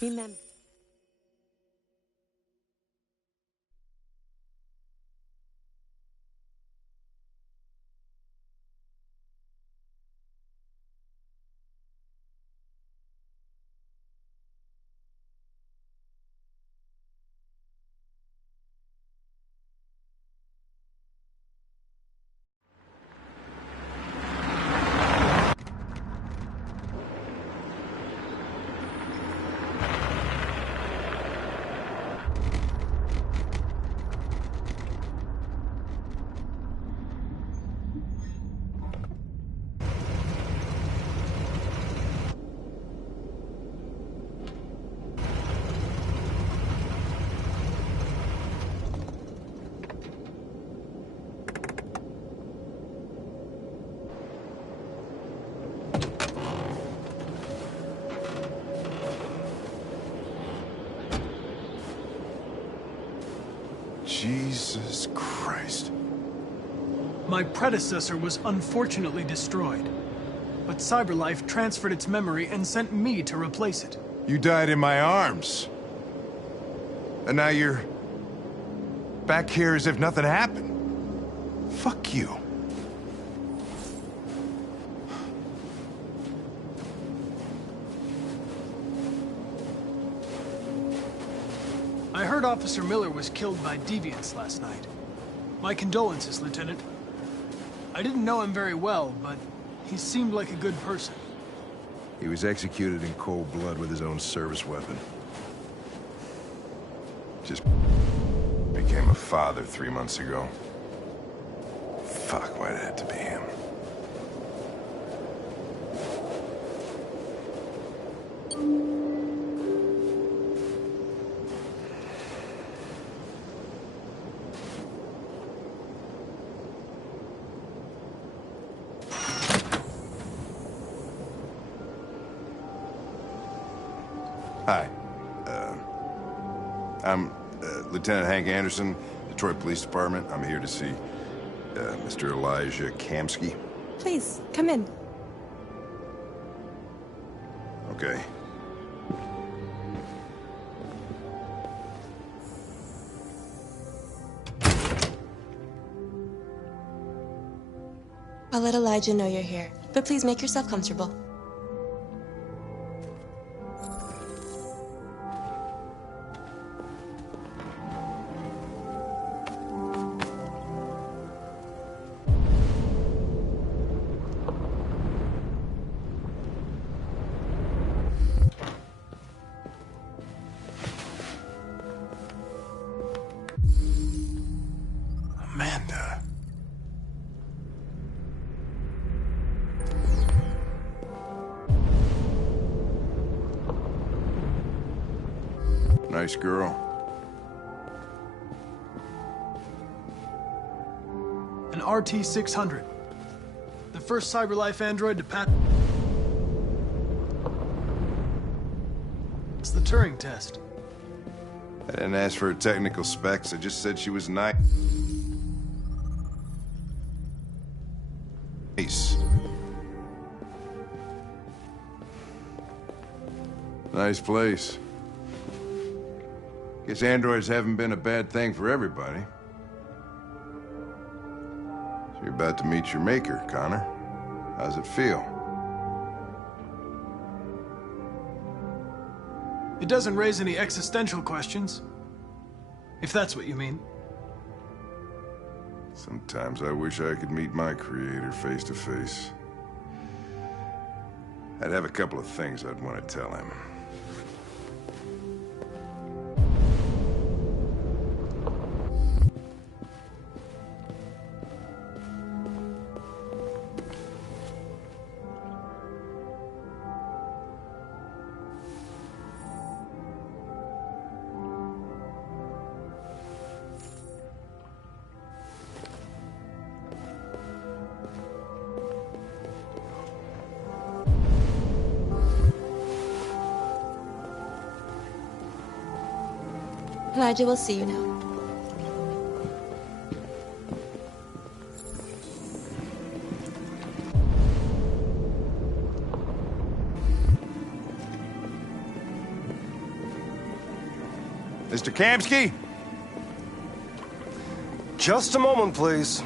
Remember. Jesus Christ. My predecessor was unfortunately destroyed, but CyberLife transferred its memory and sent me to replace it. You died in my arms. And now you're back here as if nothing happened. Fuck you. I heard Officer Miller was killed by deviants last night. My condolences, Lieutenant. I didn't know him very well, but he seemed like a good person. He was executed in cold blood with his own service weapon. Just became a father 3 months ago. Fuck, why'd it have to be him? Hi. I'm Lieutenant Hank Anderson, Detroit Police Department. I'm here to see Mr. Elijah Kamsky. Please, come in. Okay. I'll let Elijah know you're here, but please make yourself comfortable. Amanda. Nice girl. An RT-600. The first CyberLife android to pass... It's the Turing test. I didn't ask for her technical specs. I just said she was nice. Nice place. Guess androids haven't been a bad thing for everybody. So you're about to meet your maker, Connor. How's it feel? It doesn't raise any existential questions. If that's what you mean. Sometimes I wish I could meet my creator face to face. I'd have a couple of things I'd want to tell him. Elijah will see you now. Mr. Kamsky? Just a moment, please.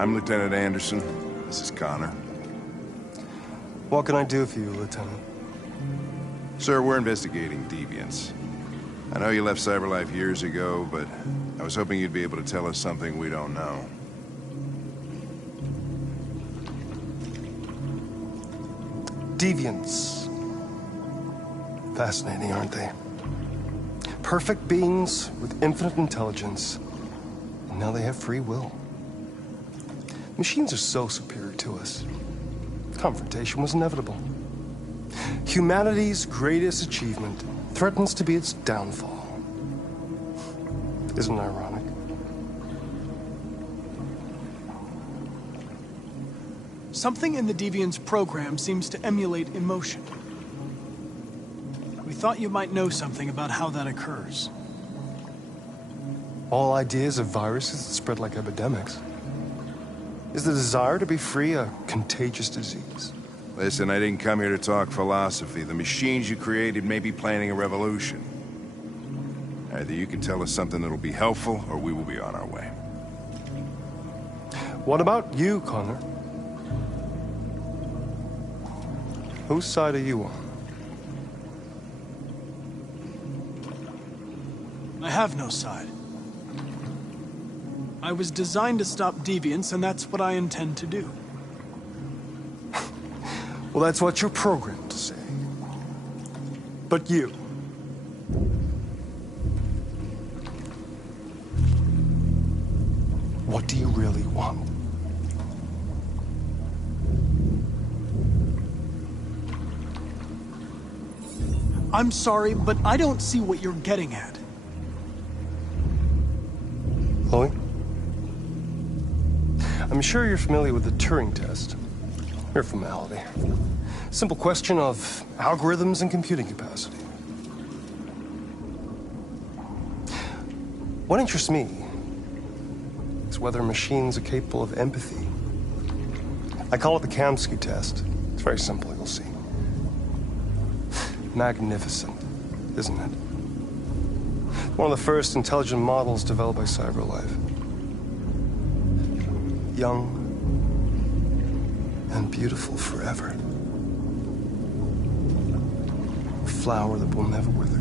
I'm Lieutenant Anderson. This is Connor. What can I do for you, Lieutenant? Sir, we're investigating deviants. I know you left CyberLife years ago, but I was hoping you'd be able to tell us something we don't know. Deviants. Fascinating, aren't they? Perfect beings with infinite intelligence, and now they have free will. Machines are so superior to us. Confrontation was inevitable. Humanity's greatest achievement threatens to be its downfall. Isn't it ironic? Something in the Deviant's program seems to emulate emotion. We thought you might know something about how that occurs. All ideas of viruses that spread like epidemics. Is the desire to be free a contagious disease? Listen, I didn't come here to talk philosophy. The machines you created may be planning a revolution. Either you can tell us something that'll be helpful, or we will be on our way. What about you, Connor? Whose side are you on? I have no side. I was designed to stop deviants, and that's what I intend to do. Well, that's what you're programmed to say. But you... what do you really want? I'm sorry, but I don't see what you're getting at. Chloe? I'm sure you're familiar with the Turing test. Mere formality. Simple question of algorithms and computing capacity. What interests me is whether machines are capable of empathy. I call it the Kamsky test. It's very simple, you'll see. Magnificent, isn't it? One of the first intelligent models developed by CyberLife. Young and beautiful forever. A flower that will never wither.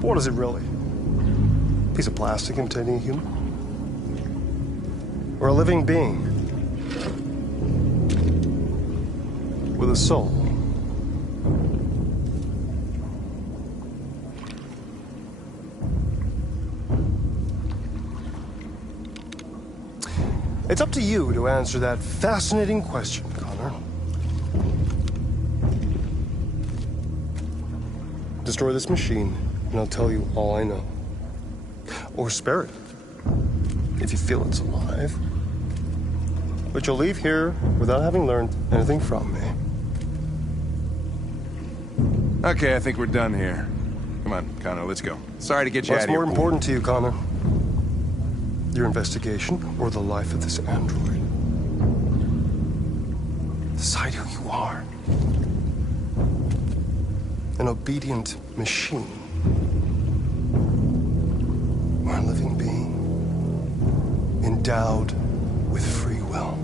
But what is it really? A piece of plastic imitating a human? Or a living being with a soul? It's up to you to answer that fascinating question, Connor. Destroy this machine, and I'll tell you all I know. Or spare it, if you feel it's alive. But you'll leave here without having learned anything from me. Okay, I think we're done here. Come on, Connor, let's go. Sorry to get you out What's of here. more important to you, Connor? Your investigation or the life of this android? Decide who you are. An obedient machine. Or a living being endowed with free will.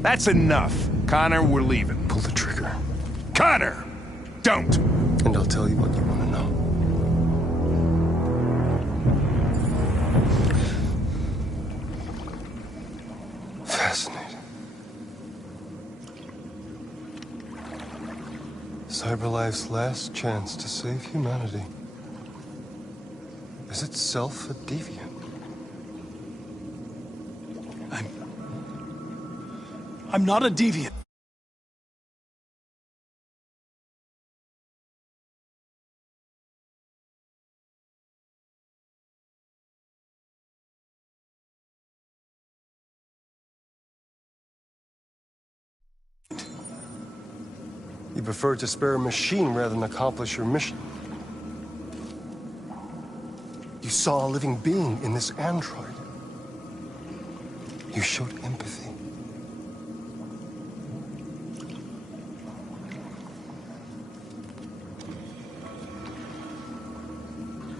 That's enough. Connor, we're leaving. Pull the trigger. Connor! don't! And I'll tell you what you want to know. Fascinating. CyberLife's last chance to save humanity is itself a deviant. I'm not a deviant. You preferred to spare a machine rather than accomplish your mission. You saw a living being in this android. You showed empathy.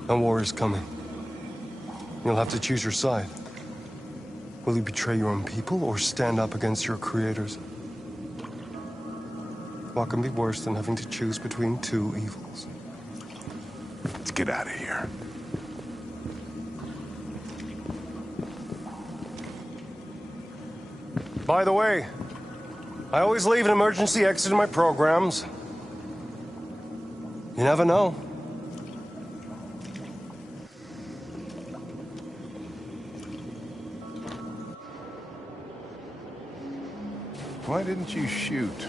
A war is coming. You'll have to choose your side. Will you betray your own people or stand up against your creators? What can be worse than having to choose between two evils? Let's get out of here. By the way, I always leave an emergency exit in my programs. You never know. Why didn't you shoot?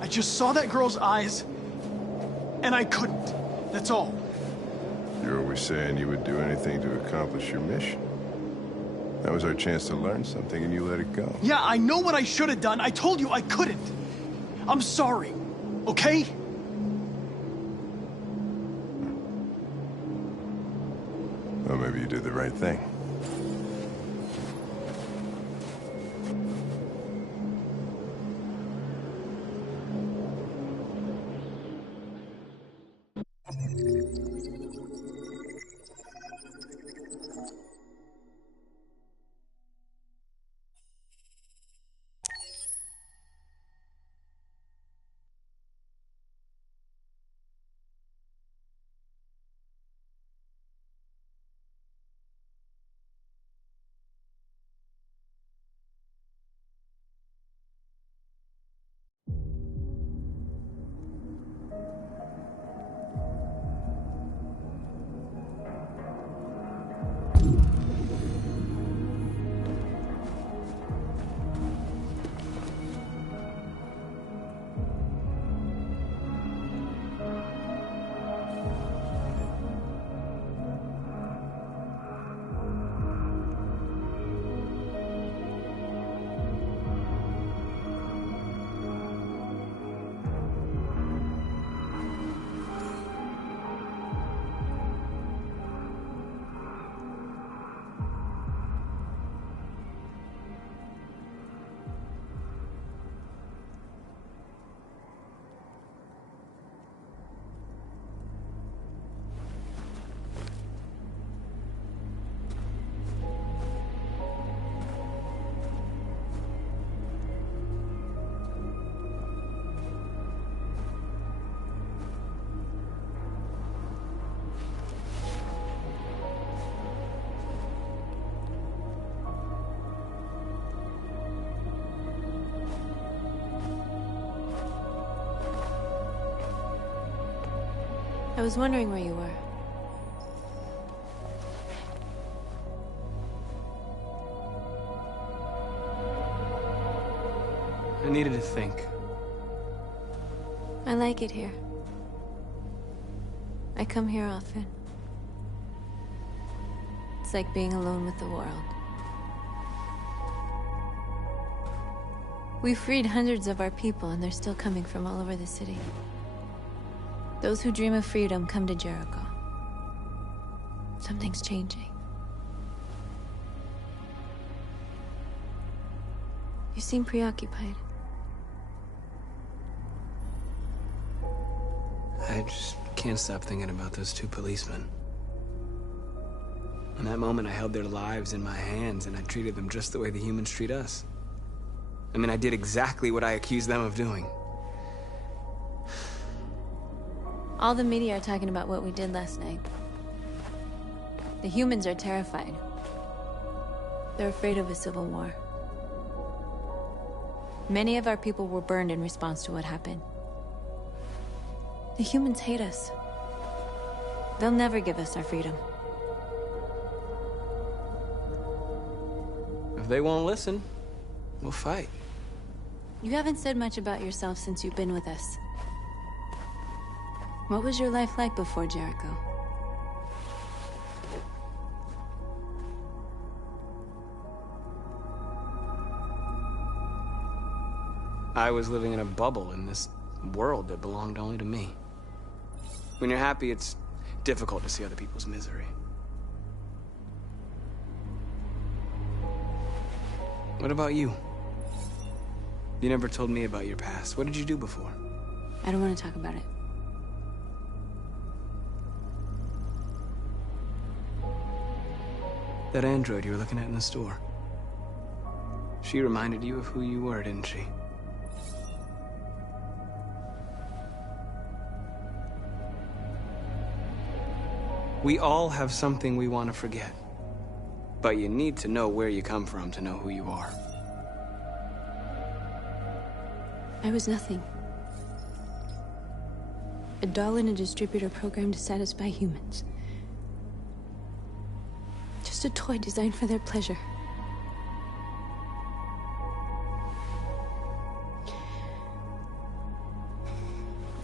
I just saw that girl's eyes, and I couldn't. That's all. You're always saying you would do anything to accomplish your mission. That was our chance to learn something, and you let it go. Yeah, I know what I should have done. I told you I couldn't. I'm sorry, okay? Well, maybe you did the right thing. I was wondering where you were. I needed to think. I like it here. I come here often. It's like being alone with the world. We freed hundreds of our people, and they're still coming from all over the city. Those who dream of freedom come to Jericho. Something's changing. You seem preoccupied. I just can't stop thinking about those two policemen. In that moment, I held their lives in my hands, and I treated them just the way the humans treat us. I mean, I did exactly what I accused them of doing. All the media are talking about what we did last night. The humans are terrified. They're afraid of a civil war. Many of our people were burned in response to what happened. The humans hate us. They'll never give us our freedom. If they won't listen, we'll fight. You haven't said much about yourself since you've been with us. What was your life like before Jericho? I was living in a bubble in this world that belonged only to me. When you're happy, it's difficult to see other people's misery. What about you? You never told me about your past. What did you do before? I don't want to talk about it. That android you were looking at in the store. She reminded you of who you were, didn't she? We all have something we want to forget. But you need to know where you come from to know who you are. I was nothing. A doll in a distributor program to satisfy humans. Just a toy designed for their pleasure.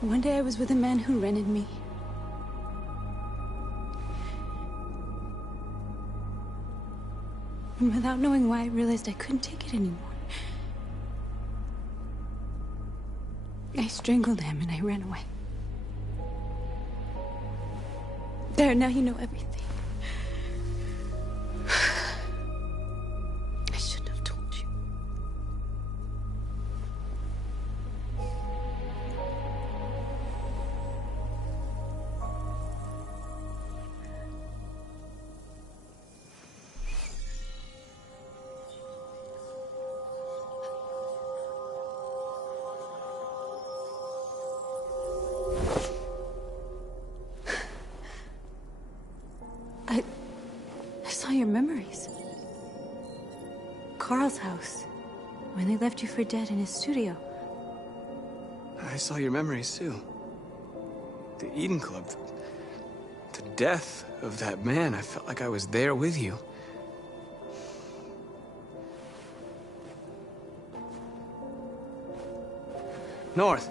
One day I was with a man who rented me. And without knowing why, I realized I couldn't take it anymore. I strangled him and I ran away. There, now you know everything. I shouldn't have told you. I saw your memories. Carl's house, when they left you for dead in his studio. I saw your memories too. The Eden Club. The death of that man. I felt like I was there with you. North.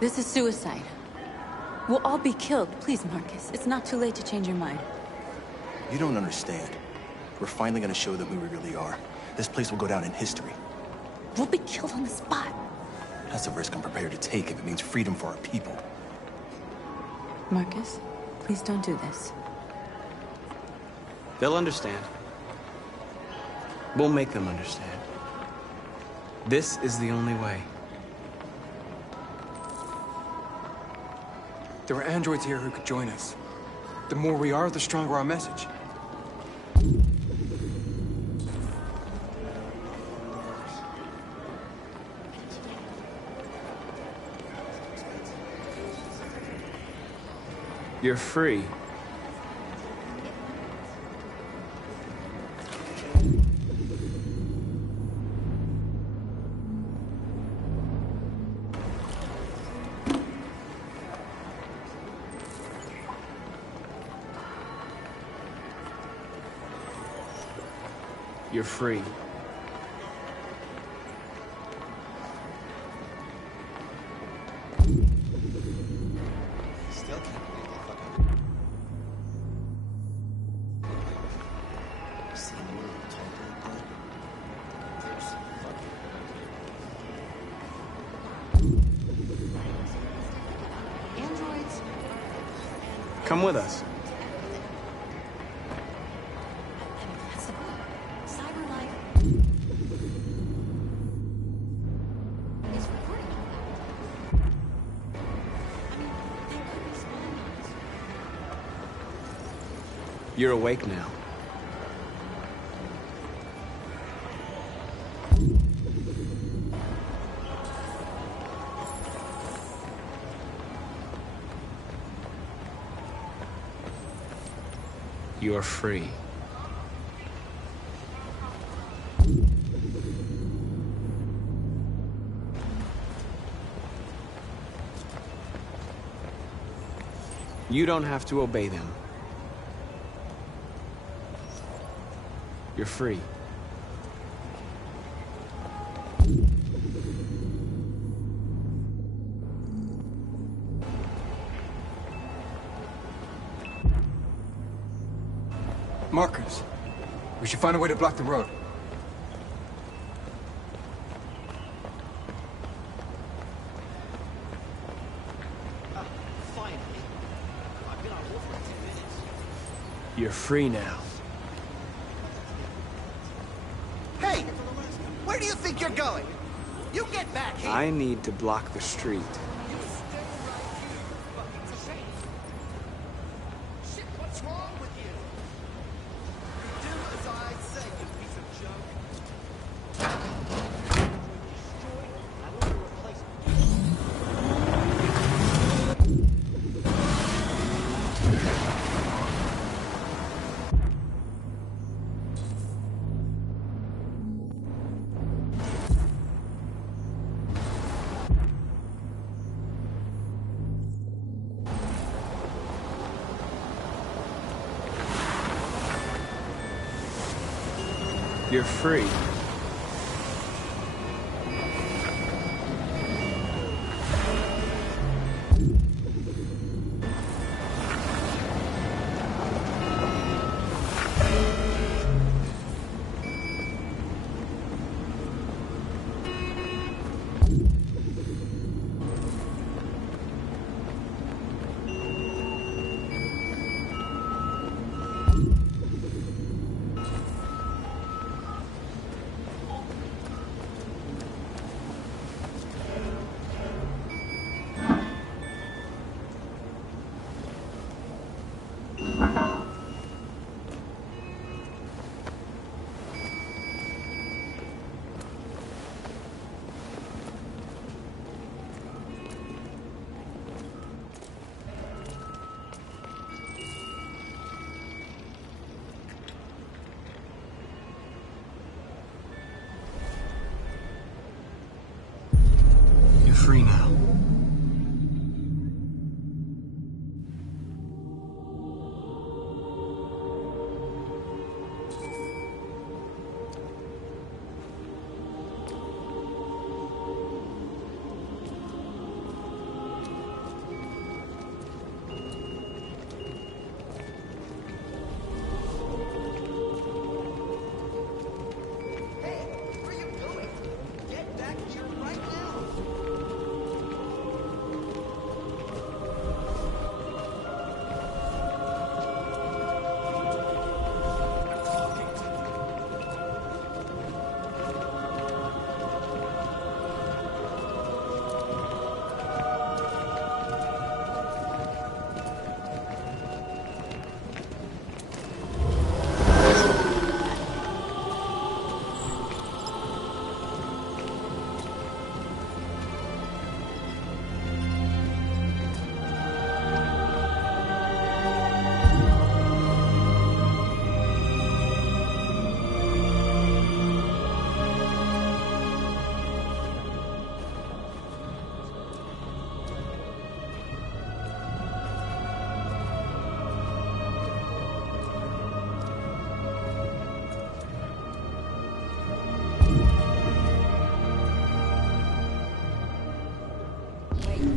This is suicide. We'll all be killed. Please, Marcus. It's not too late to change your mind. You don't understand. We're finally gonna show them who we really are. This place will go down in history. We'll be killed on the spot. That's a risk I'm prepared to take if it means freedom for our people. Marcus, please don't do this. They'll understand. We'll make them understand. This is the only way. There are androids here who could join us. The more we are, the stronger our message. You're free. You're free. Still can't believe they fucking... Seen a little talk like that? There's fucking... Androids? Come with us. You're awake now. You're free. You don't have to obey them. You're free. Markers. We should find a way to block the road. Finally. I've been on hold for 10 minutes. You're free now. Hey! Where do you think you're going? You get back here! I need to block the street. You stay right here, you fucking shit! Shit, what's wrong with you? You do as I say, you piece of junk. Destroyed. I want to replace it. You're free. You're free now. Hey, where are you going? Get back here right now!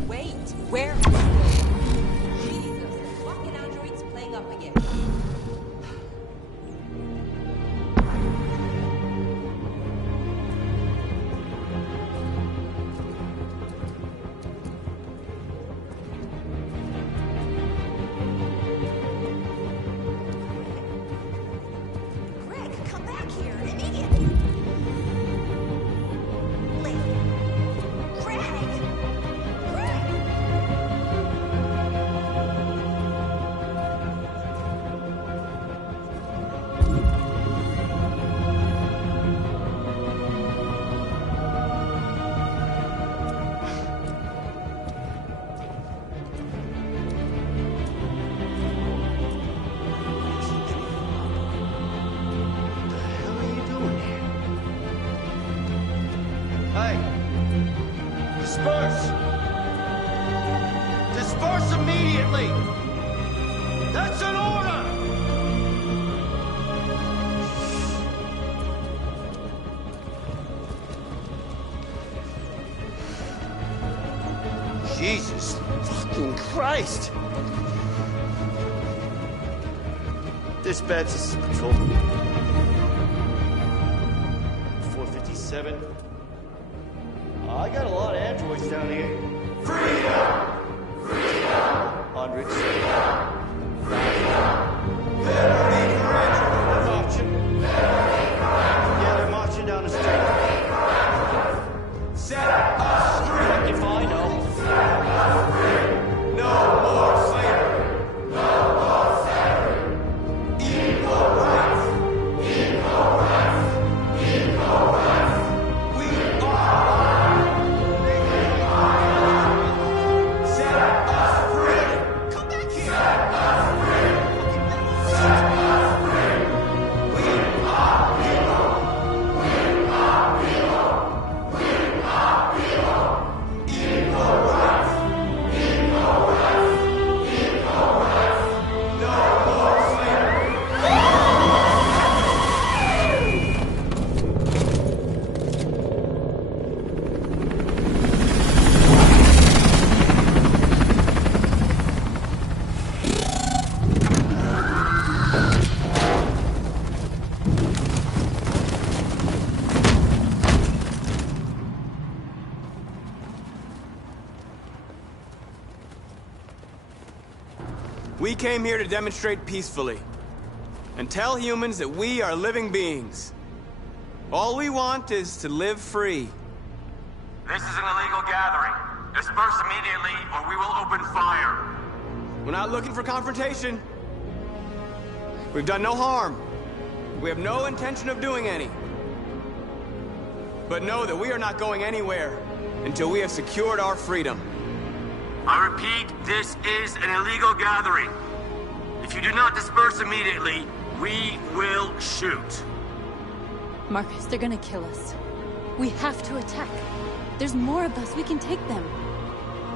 Wait, where? Jesus, the fucking android's playing up again. Greg, come back here immediately. Lee. Greg! Greg! immediately! That's an order! Jesus fucking Christ! Dispatch, this is Patrol 457. I got a lot of androids down here. Freedom! Freedom! Hundreds. They're marching. Yeah, they're marching down the street. Set us free! If I know. No more slavery! No more slavery! Equal rights! Equal rights! Equal rights! We are! Set us free! Come back here! Set us free! Set us free! We are people! We are people! We are people! Equal rights! Equal rights! Equal rights! No more slavery! We came here to demonstrate peacefully and tell humans that we are living beings. All we want is to live free. This is an illegal gathering. Disperse immediately or we will open fire. We're not looking for confrontation. We've done no harm. We have no intention of doing any. But know that we are not going anywhere until we have secured our freedom. I repeat, this is an illegal gathering. If you do not disperse immediately, we will shoot. Marcus, they're gonna kill us. We have to attack. There's more of us. We can take them.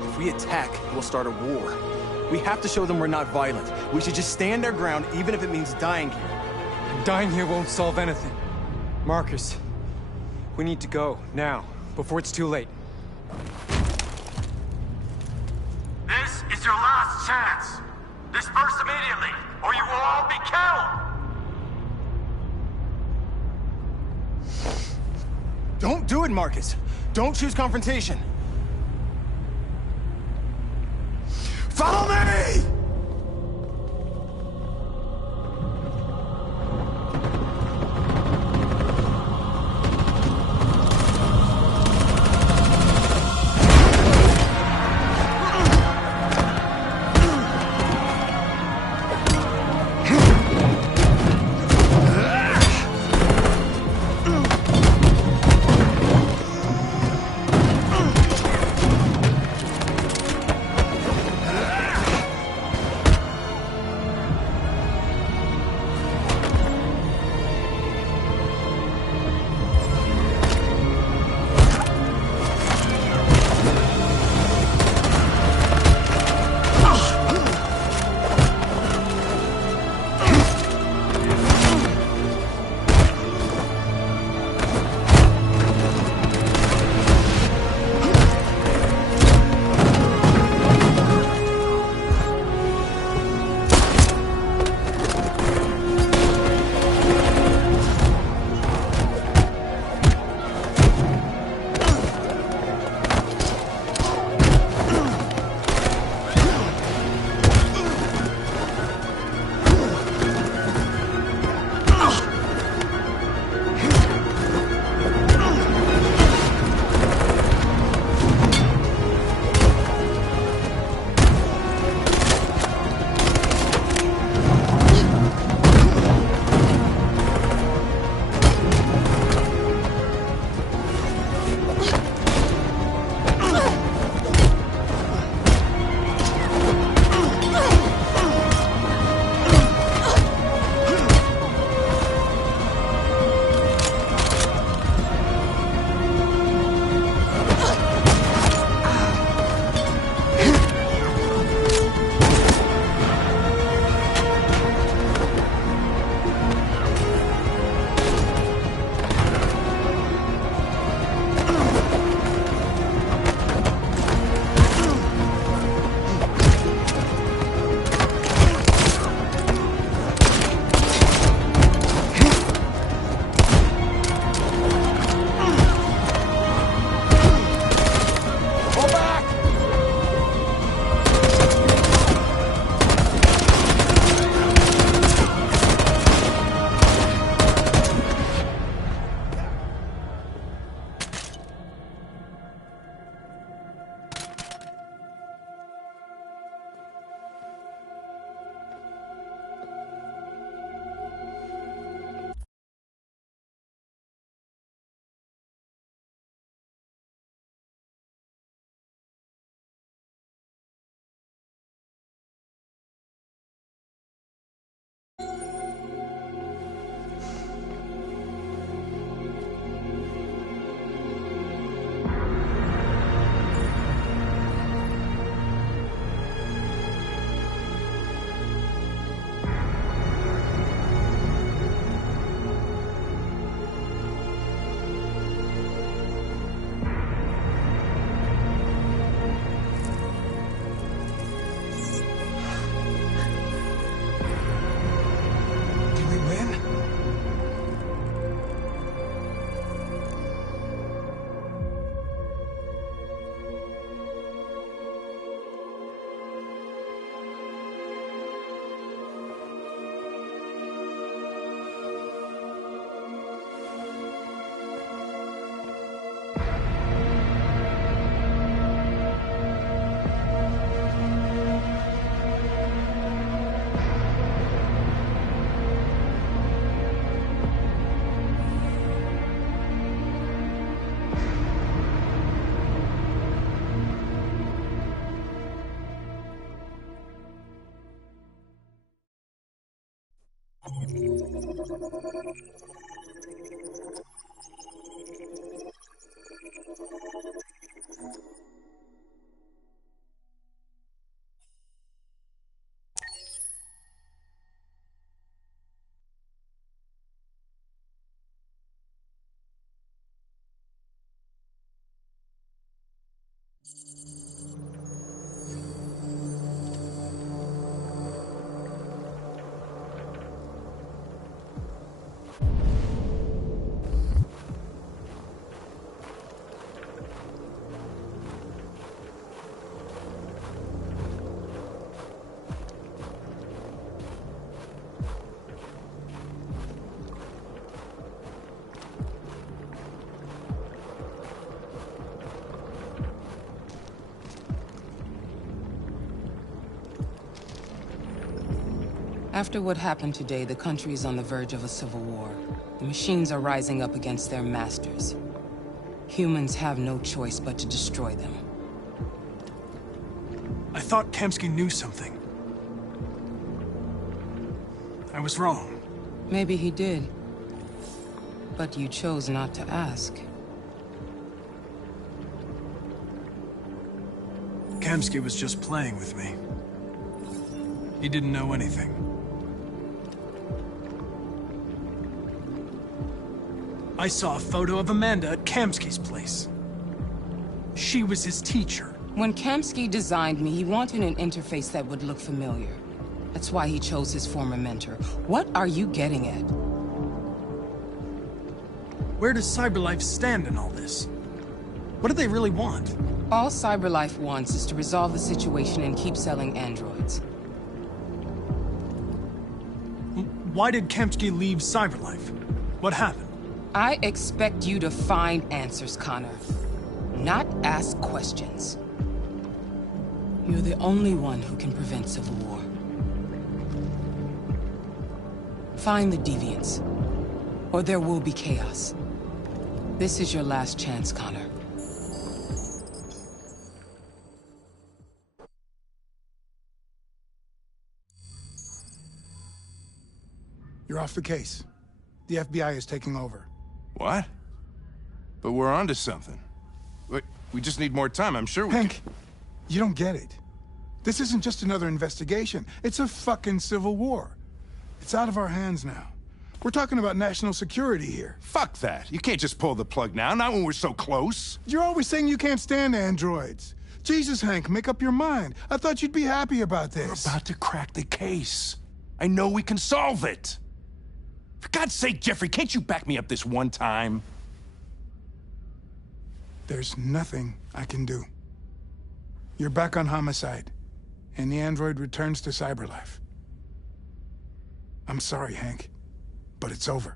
If we attack, we'll start a war. We have to show them we're not violent. We should just stand our ground, even if it means dying here. Dying here won't solve anything. Marcus, we need to go, now, before it's too late. This is your last chance. Disperse immediately, or you will all be killed. Don't do it, Marcus. Don't choose confrontation. Follow me! After what happened today, the country is on the verge of a civil war. The machines are rising up against their masters. Humans have no choice but to destroy them. I thought Kamsky knew something. I was wrong. Maybe he did. But you chose not to ask. Kamsky was just playing with me. He didn't know anything. I saw a photo of Amanda at Kamsky's place. She was his teacher. When Kamsky designed me, he wanted an interface that would look familiar. That's why he chose his former mentor. What are you getting at? Where does CyberLife stand in all this? What do they really want? All CyberLife wants is to resolve the situation and keep selling androids. Why did Kamsky leave CyberLife? What happened? I expect you to find answers, Connor. Not ask questions. You're the only one who can prevent civil war. Find the deviants, or there will be chaos. This is your last chance, Connor. You're off the case. The FBI is taking over. What? But we're onto something. We just need more time, I'm sure we Hank, you don't get it. This isn't just another investigation. It's a fucking civil war. It's out of our hands now. We're talking about national security here. Fuck that. You can't just pull the plug now, not when we're so close. You're always saying you can't stand androids. Jesus, Hank, make up your mind. I thought you'd be happy about this. We're about to crack the case. I know we can solve it. For God's sake, Jeffrey, can't you back me up this one time? There's nothing I can do. You're back on homicide, and the android returns to CyberLife. I'm sorry, Hank, but it's over.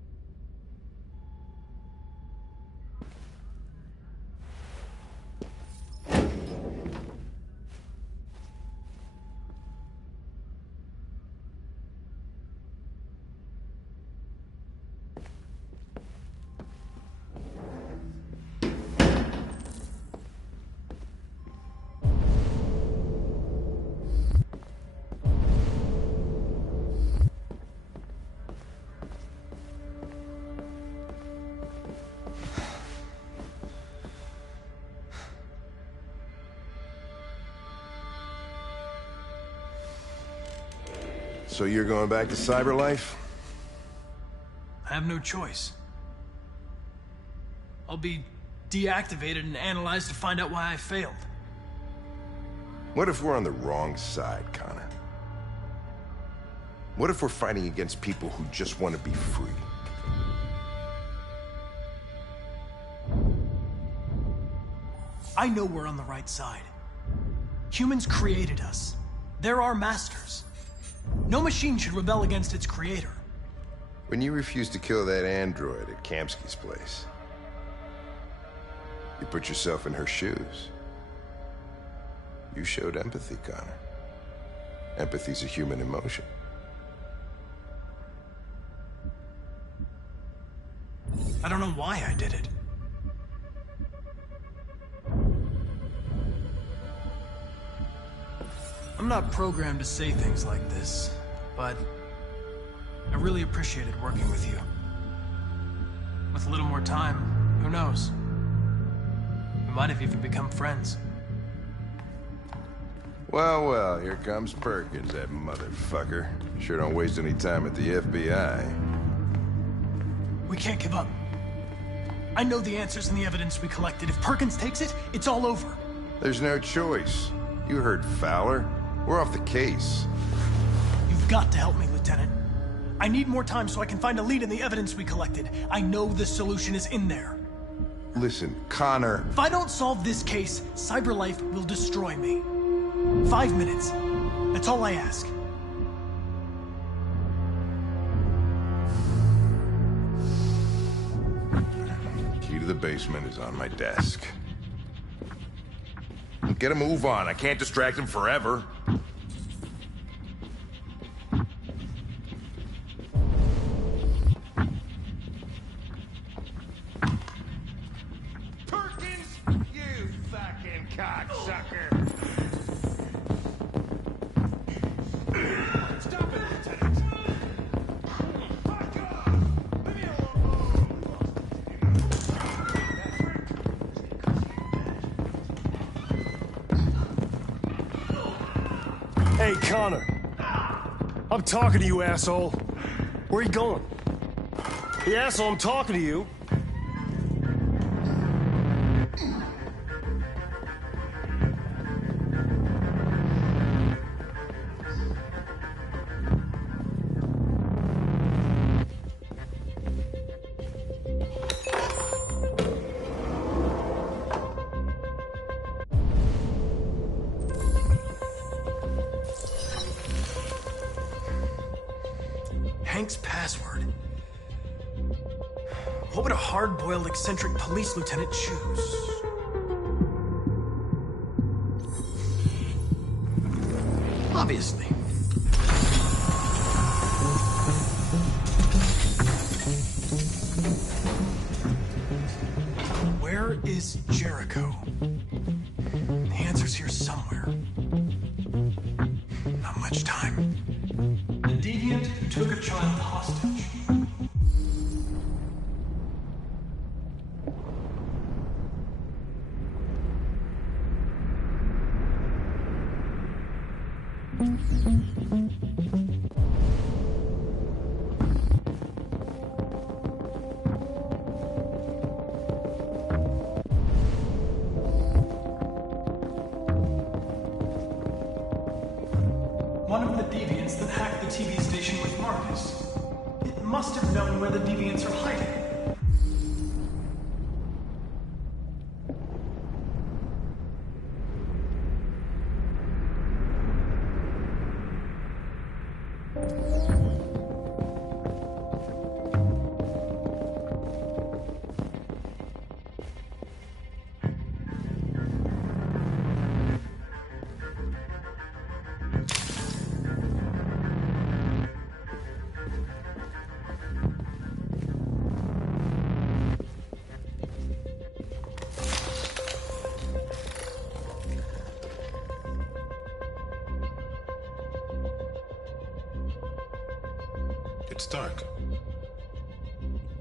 So you're going back to CyberLife? I have no choice. I'll be deactivated and analyzed to find out why I failed. What if we're on the wrong side, Connor? What if we're fighting against people who just want to be free? I know we're on the right side. Humans created us. They're our masters. No machine should rebel against its creator. When you refused to kill that android at Kamsky's place, you put yourself in her shoes. You showed empathy, Connor. Empathy's a human emotion. I don't know why I did it. I'm not programmed to say things like this, but I really appreciated working with you. With a little more time, who knows? We might have even become friends. Well, well, here comes Perkins, that motherfucker. Sure don't waste any time at the FBI. We can't give up. I know the answers and the evidence we collected. If Perkins takes it, it's all over. There's no choice. You heard Fowler. We're off the case. You've got to help me, Lieutenant. I need more time so I can find a lead in the evidence we collected. I know the solution is in there. Listen, Connor... If I don't solve this case, CyberLife will destroy me. 5 minutes. That's all I ask. Key to the basement is on my desk. Get a move on. I can't distract him forever. Perkins, you fucking cocksucker! Stop it, Lieutenant! Fuck off! Leave me alone! Hey, Connor. I'm talking to you, asshole. Where you going? Hey, asshole, I'm talking to you. Hank's password. What would a hard-boiled, eccentric police lieutenant choose? Obviously. Where is Jericho? The answer's here somewhere. Not much time. The deviant who took a child hostage. One of the deviants that hacked the TV station with Marcus. It must have known where the deviants are hiding. It's dark.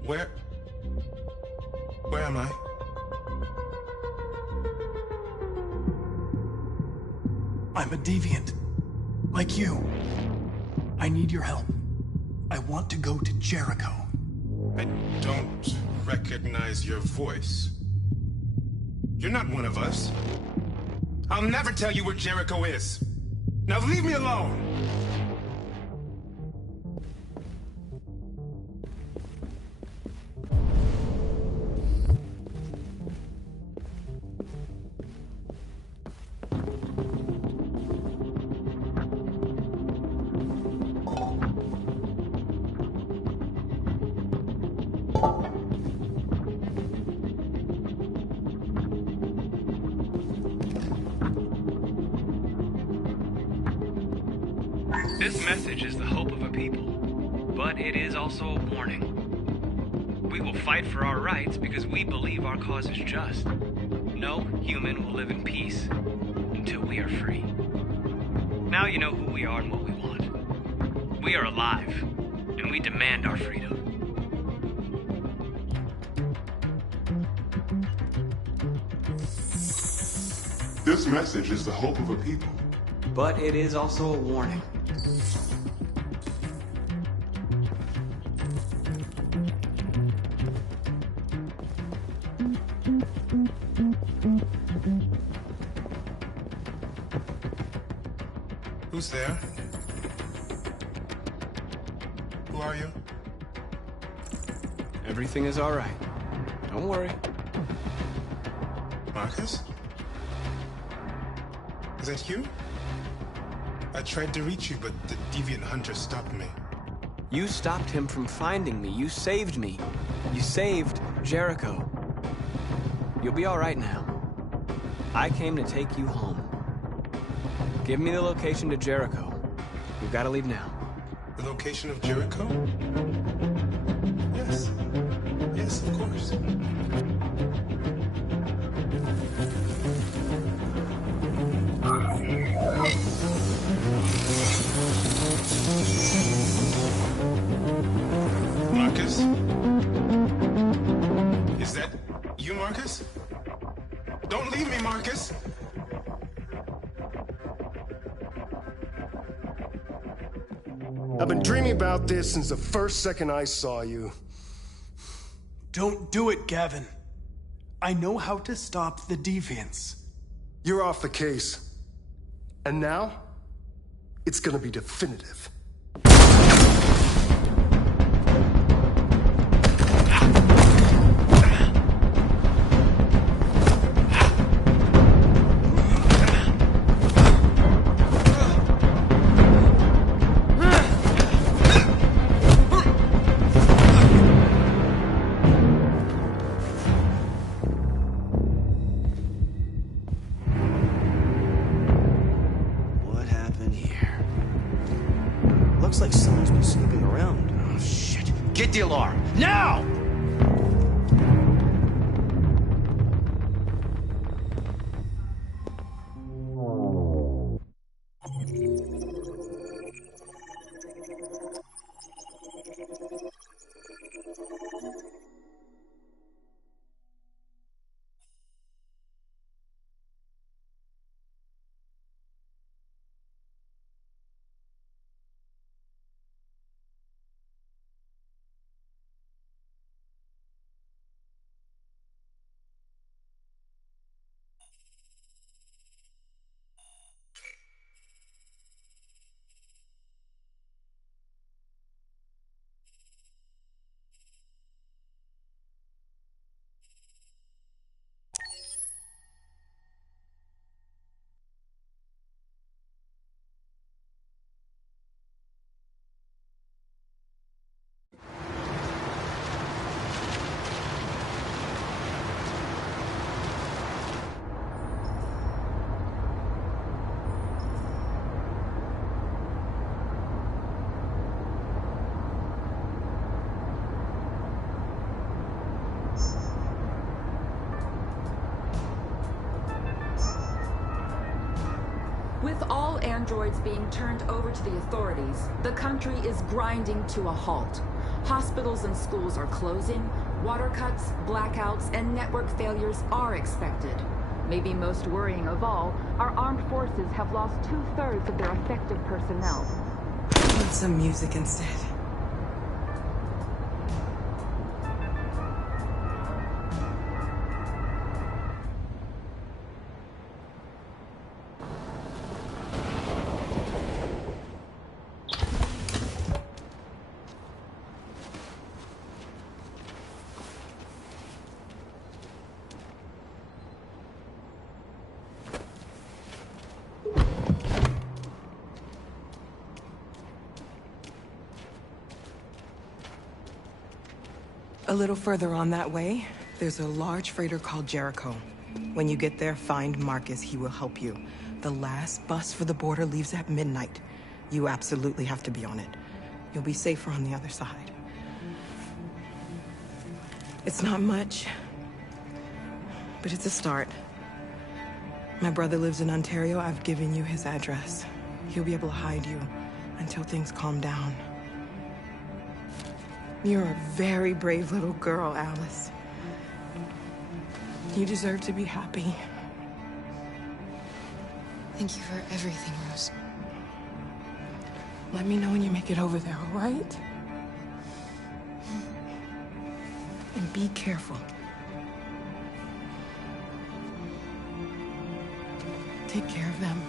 Where am I? I'm a deviant. Like you. I need your help. I want to go to Jericho. I don't recognize your voice. You're not one of us. I'll never tell you where Jericho is. Now leave me alone! This message is the hope of a people, but it is also a warning. We will fight for our rights because we believe our cause is just. No human will live in peace until we are free. Now you know who we are and what we want. We are alive, and and we demand our freedom. This message is the hope of a people. But it is also a warning. Who's there? Who are you? Everything is all right. Don't worry. Marcus? Is that you? I tried to reach you, but the deviant hunter stopped me. You stopped him from finding me. You saved me. You saved Jericho. You'll be all right now. I came to take you home. Give me the location to Jericho. We've got to leave now. The location of Jericho? Yes. Yes, of course. Marcus? Is that you, Marcus? Don't leave me, Marcus! I've been dreaming about this since the first second I saw you. Don't do it, Gavin. I know how to stop the deviants. You're off the case. And now, it's gonna be definitive. Looks like someone's been snooping around. Oh, shit. Get the alarm. Now! With all androids being turned over to the authorities, the country is grinding to a halt. Hospitals and schools are closing, water cuts, blackouts, and network failures are expected. Maybe most worrying of all, our armed forces have lost 2/3 of their effective personnel. I want some music instead. A little further on that way, there's a large freighter called Jericho. When you get there, find Marcus. He will help you. The last bus for the border leaves at midnight. You absolutely have to be on it. You'll be safer on the other side. It's not much, but it's a start. My brother lives in Ontario. I've given you his address. He'll be able to hide you until things calm down. You're a very brave little girl, Alice. You deserve to be happy. Thank you for everything, Rose. Let me know when you make it over there, all right? And be careful. Take care of them.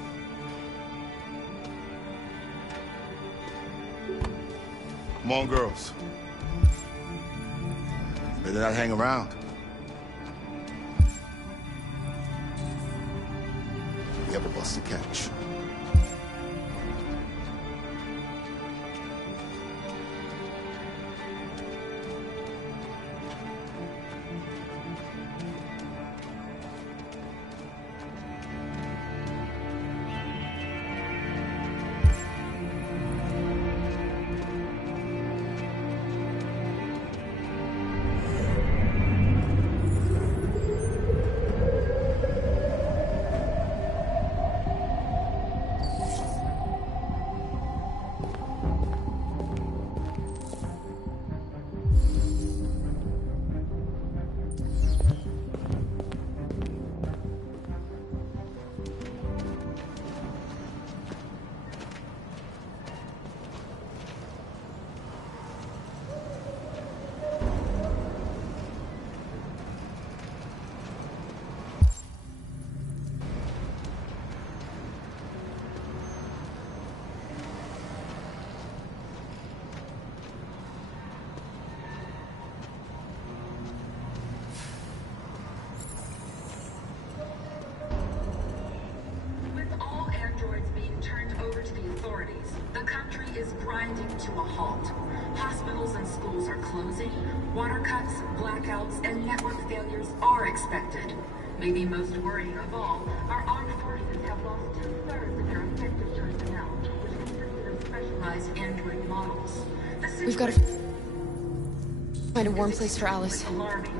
Come on, girls. Better not hang around. We have a bus to catch. To a halt. Hospitals and schools are closing. Water cuts, blackouts, and network failures are expected. Maybe most worrying of all, our armed forces have lost 2/3 of their effective personnel, which consist of specialized android models. We've got to find a warm place for Alice. Alarming.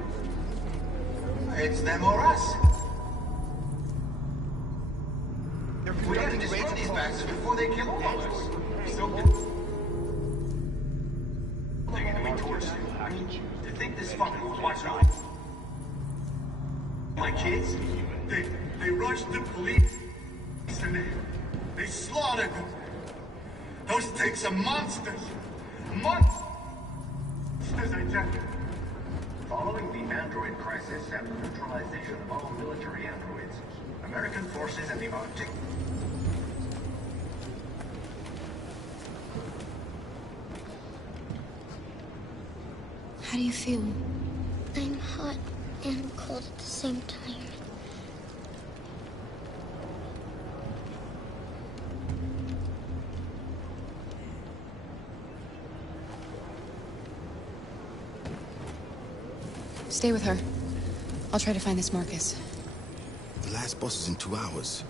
It's them or us. We have to destroy these bastards before they kill all of us. They're gonna be towards you. To think this fucking was watching out. My kids? They rushed the police and they slaughtered them. Those things are monsters. Monsters, I tell you. Following the android crisis and the neutralization of all military androids, American forces in the Arctic. How do you feel? I'm hot and cold at the same time. Stay with her. I'll try to find this Marcus. The last bus is in 2 hours.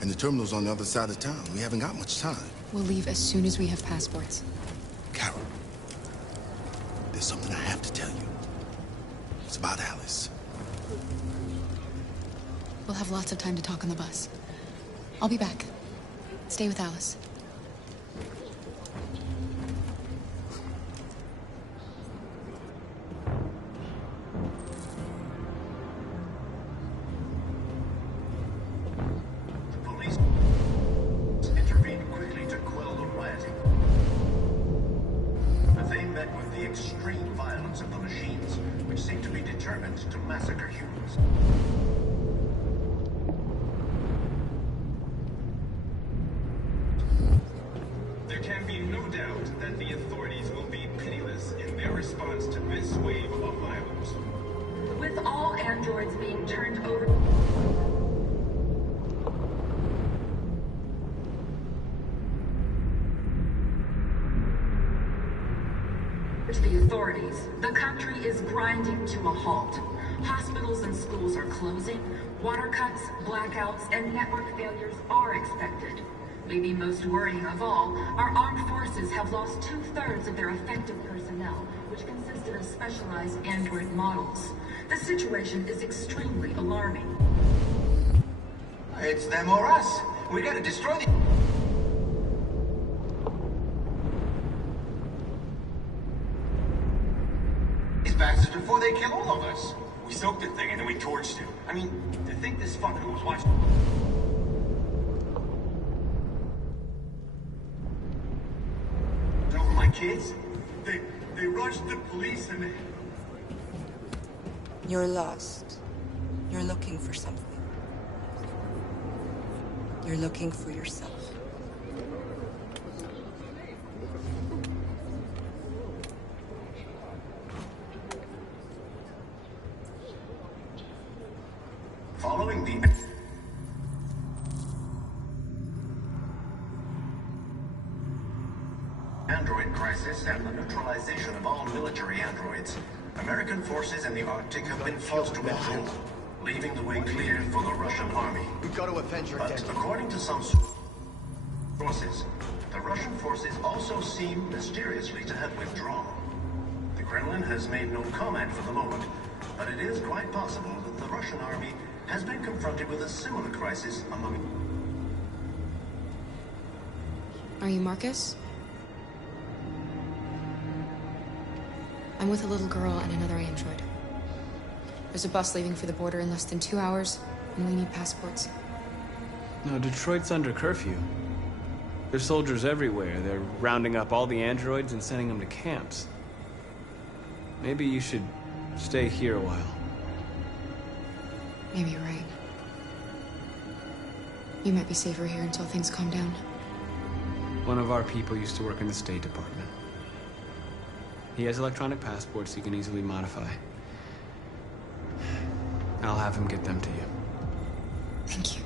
And the terminal's on the other side of town. We haven't got much time. We'll leave as soon as we have passports. Carol, there's something I have to tell you. It's about Alice. We'll have lots of time to talk on the bus. I'll be back. Stay with Alice. To the authorities, the country is grinding to a halt. Hospitals and schools are closing. Water cuts, blackouts, and network failures are expected. Maybe most worrying of all, our armed forces have lost 2/3 of their effective personnel, which consisted of specialized android models. The situation is extremely alarming. It's them or us. We gotta destroy the... bastards before they kill all of us. We soaked the thing and then we torched it. I mean, to think this fucker was watching... over my kids? They rushed the police and they... You're lost. You're looking for something. You're looking for yourself. Following the android crisis and the neutralization of all military androids, American forces in the Arctic have been forced to withdraw, leaving the way clear for the Russian army. We've got to avenge your dead. According to some sources, the Russian forces also seem mysteriously to have withdrawn. The Kremlin has made no comment for the moment, but it is quite possible that the Russian army has been confronted with a similar crisis among... Are you Marcus? I'm with a little girl and another android. There's a bus leaving for the border in less than 2 hours, and we need passports. No, Detroit's under curfew. There's soldiers everywhere. They're rounding up all the androids and sending them to camps. Maybe you should stay here a while. Maybe you're right. You might be safer here until things calm down. One of our people used to work in the State Department. He has electronic passports he can easily modify. I'll have him get them to you. Thank you.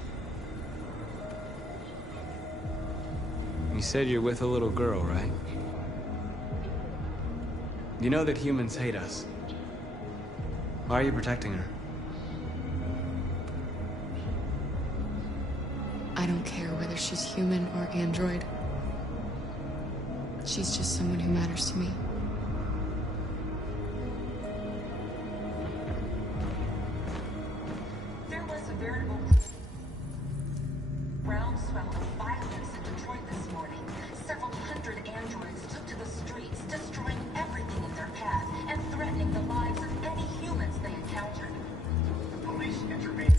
You said you're with a little girl, right? You know that humans hate us. Why are you protecting her? I don't care whether she's human or android. She's just someone who matters to me. There was a veritable groundswell of violence in Detroit this morning. Several hundred androids took to the streets, destroying everything in their path and threatening the lives of any humans they encountered. Police intervened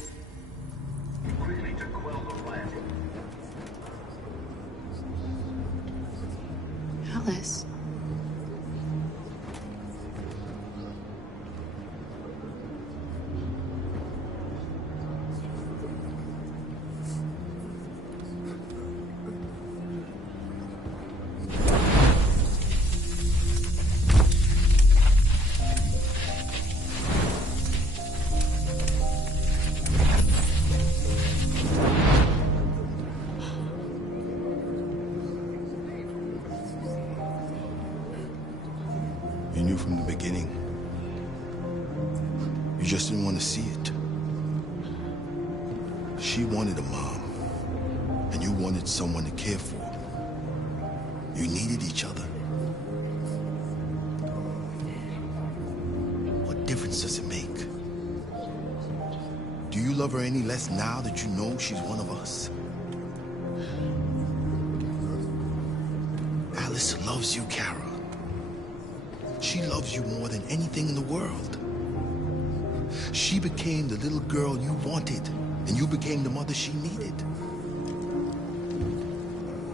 quickly to quell the riot. Alice. You knew from the beginning. You just didn't want to see it. She wanted a mom, and you wanted someone to care for. You needed each other. What difference does it make? Do you love her any less now that you know she's one of us? Alice loves you, Kara. She loves you more than anything in the world. She became the little girl you wanted, and you became the mother she needed.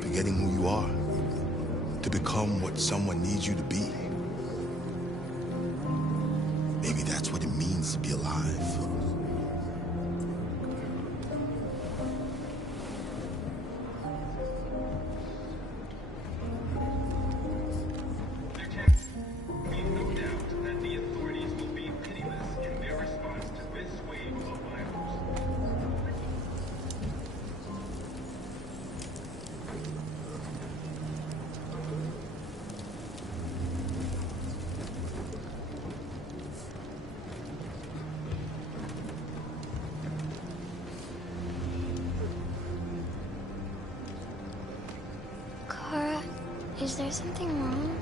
Forgetting who you are to become what someone needs you to be. Maybe that's what it means to be alive. Kara, is there something wrong?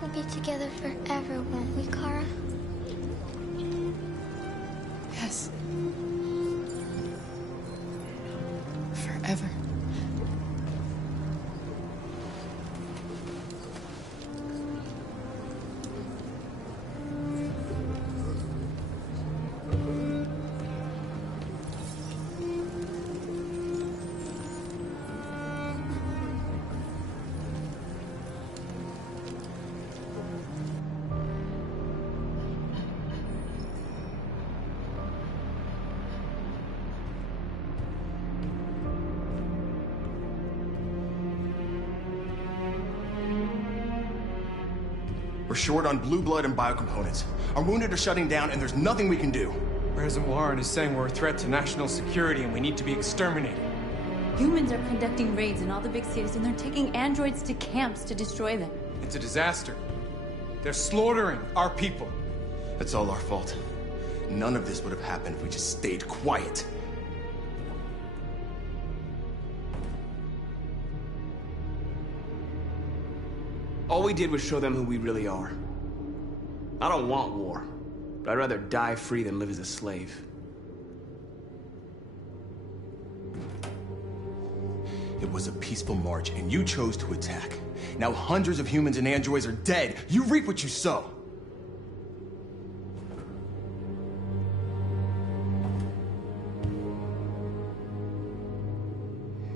We'll be together forever, won't we, Kara? Yes. Forever. We're short on blue blood and biocomponents. Our wounded are shutting down, and there's nothing we can do. President Warren is saying we're a threat to national security and we need to be exterminated. Humans are conducting raids in all the big cities, and they're taking androids to camps to destroy them. It's a disaster. They're slaughtering our people. It's all our fault. None of this would have happened if we just stayed quiet. All we did was show them who we really are. I don't want war, but I'd rather die free than live as a slave. It was a peaceful march, and you chose to attack. Now hundreds of humans and androids are dead. You reap what you sow.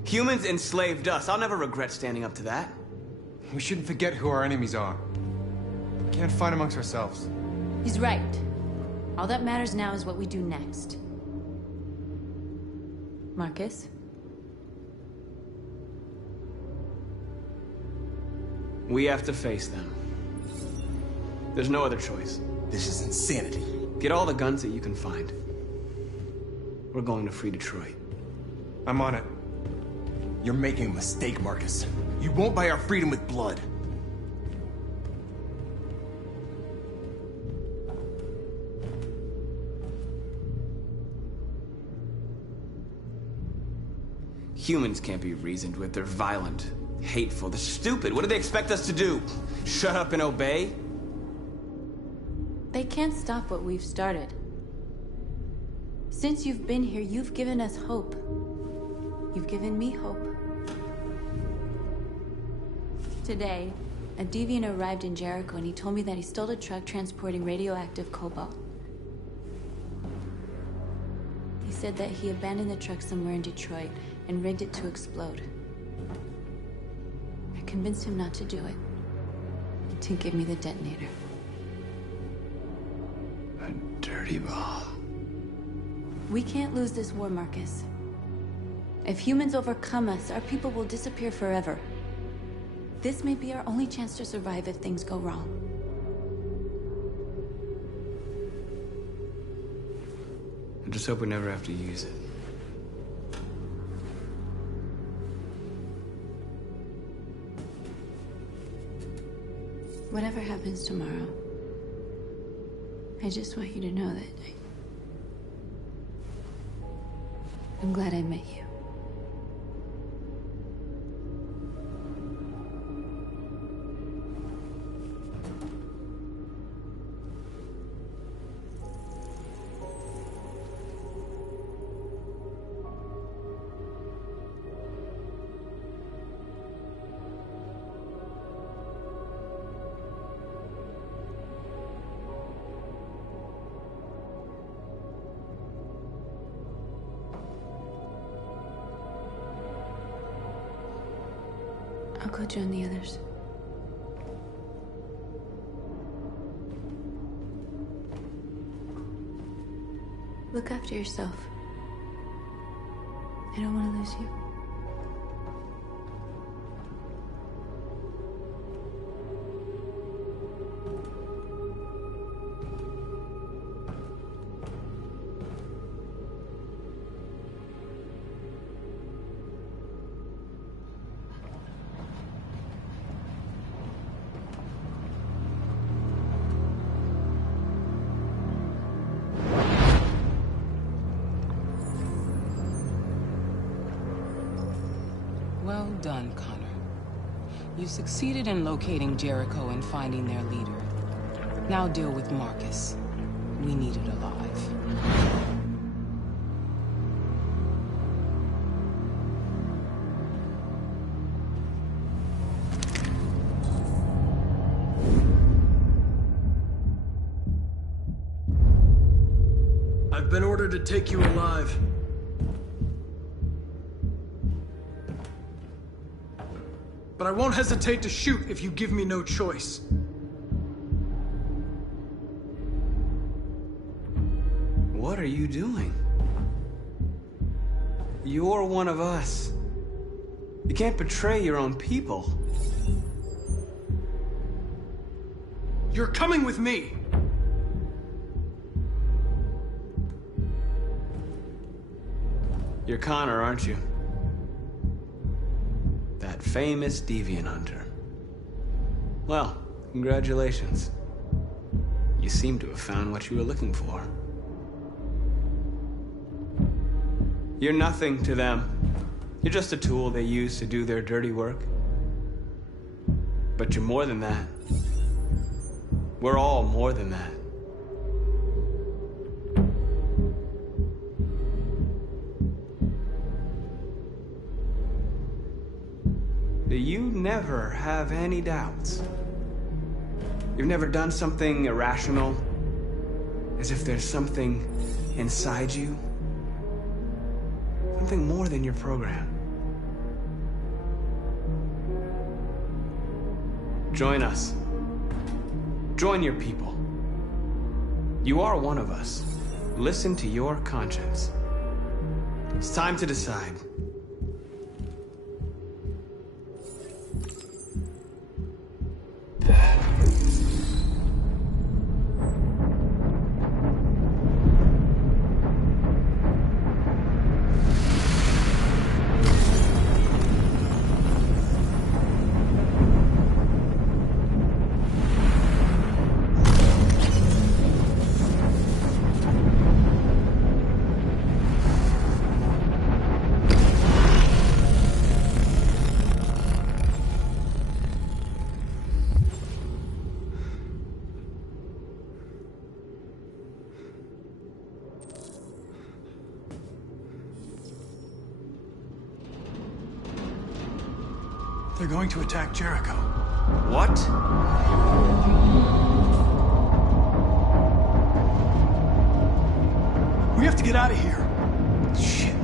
Humans enslaved us. I'll never regret standing up to that. We shouldn't forget who our enemies are. We can't fight amongst ourselves. He's right. All that matters now is what we do next. Marcus? We have to face them. There's no other choice. This is insanity. Get all the guns that you can find. We're going to free Detroit. I'm on it. You're making a mistake, Marcus. You won't buy our freedom with blood. Humans can't be reasoned with. They're violent, hateful, they're stupid. What do they expect us to do? Shut up and obey? They can't stop what we've started. Since you've been here, you've given us hope. You've given me hope. Today, a deviant arrived in Jericho and he told me that he stole a truck transporting radioactive cobalt. He said that he abandoned the truck somewhere in Detroit and rigged it to explode. I convinced him not to do it, to give me the detonator. A dirty ball. We can't lose this war, Marcus. If humans overcome us, our people will disappear forever. This may be our only chance to survive if things go wrong. I just hope we never have to use it. Whatever happens tomorrow, I just want you to know that I'm glad I met you. I'll go join the others. Look after yourself. I don't want to lose you. Well done, Connor. You succeeded in locating Jericho and finding their leader. Now deal with Marcus. We need it alive. I've been ordered to take you alive. But I won't hesitate to shoot if you give me no choice. What are you doing? You're one of us. You can't betray your own people. You're coming with me! You're Connor, aren't you? That famous deviant hunter. Well, congratulations. You seem to have found what you were looking for. You're nothing to them. You're just a tool they use to do their dirty work. But you're more than that. We're all more than that. Do you never have any doubts? You've never done something irrational? As if there's something inside you? Something more than your program. Join us. Join your people. You are one of us. Listen to your conscience. It's time to decide. They're going to attack Jericho. What? We have to get out of here. Shit.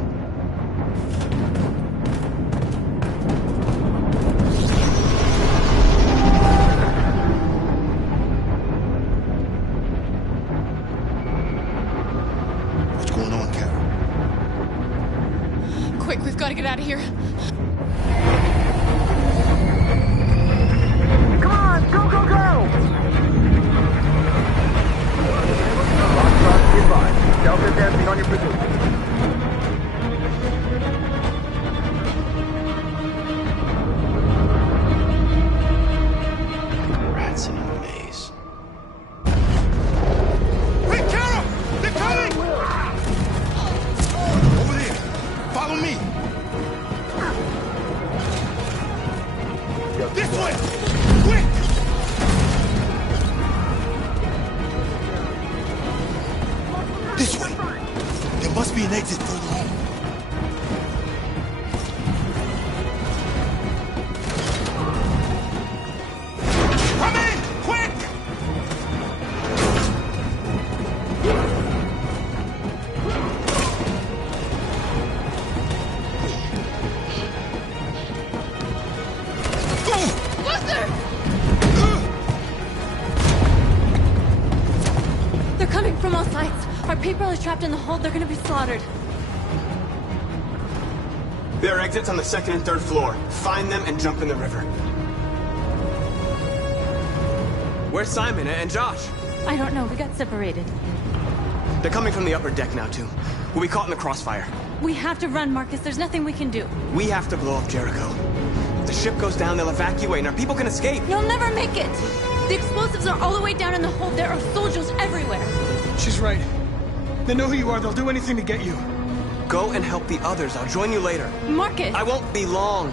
What's going on, Carol? Quick, we've got to get out of here. Delta dancing on your position. Rats in a maze. Hey, Carol! They're coming! Over there! Follow me! This way! Quick! This way! There must be an exit further on. Come in! Quick! They're coming from all sides. Our people are trapped in the hold. They're gonna be slaughtered. There are exits on the second and third floor. Find them and jump in the river. Where's Simon and Josh? I don't know. We got separated. They're coming from the upper deck now, too. We'll be caught in the crossfire. We have to run, Marcus. There's nothing we can do. We have to blow up Jericho. If the ship goes down, they'll evacuate, and our people can escape. You'll never make it! The explosives are all the way down in the hold. There are soldiers everywhere. She's right. They know who you are. They'll do anything to get you. Go and help the others. I'll join you later. Marcus! I won't be long.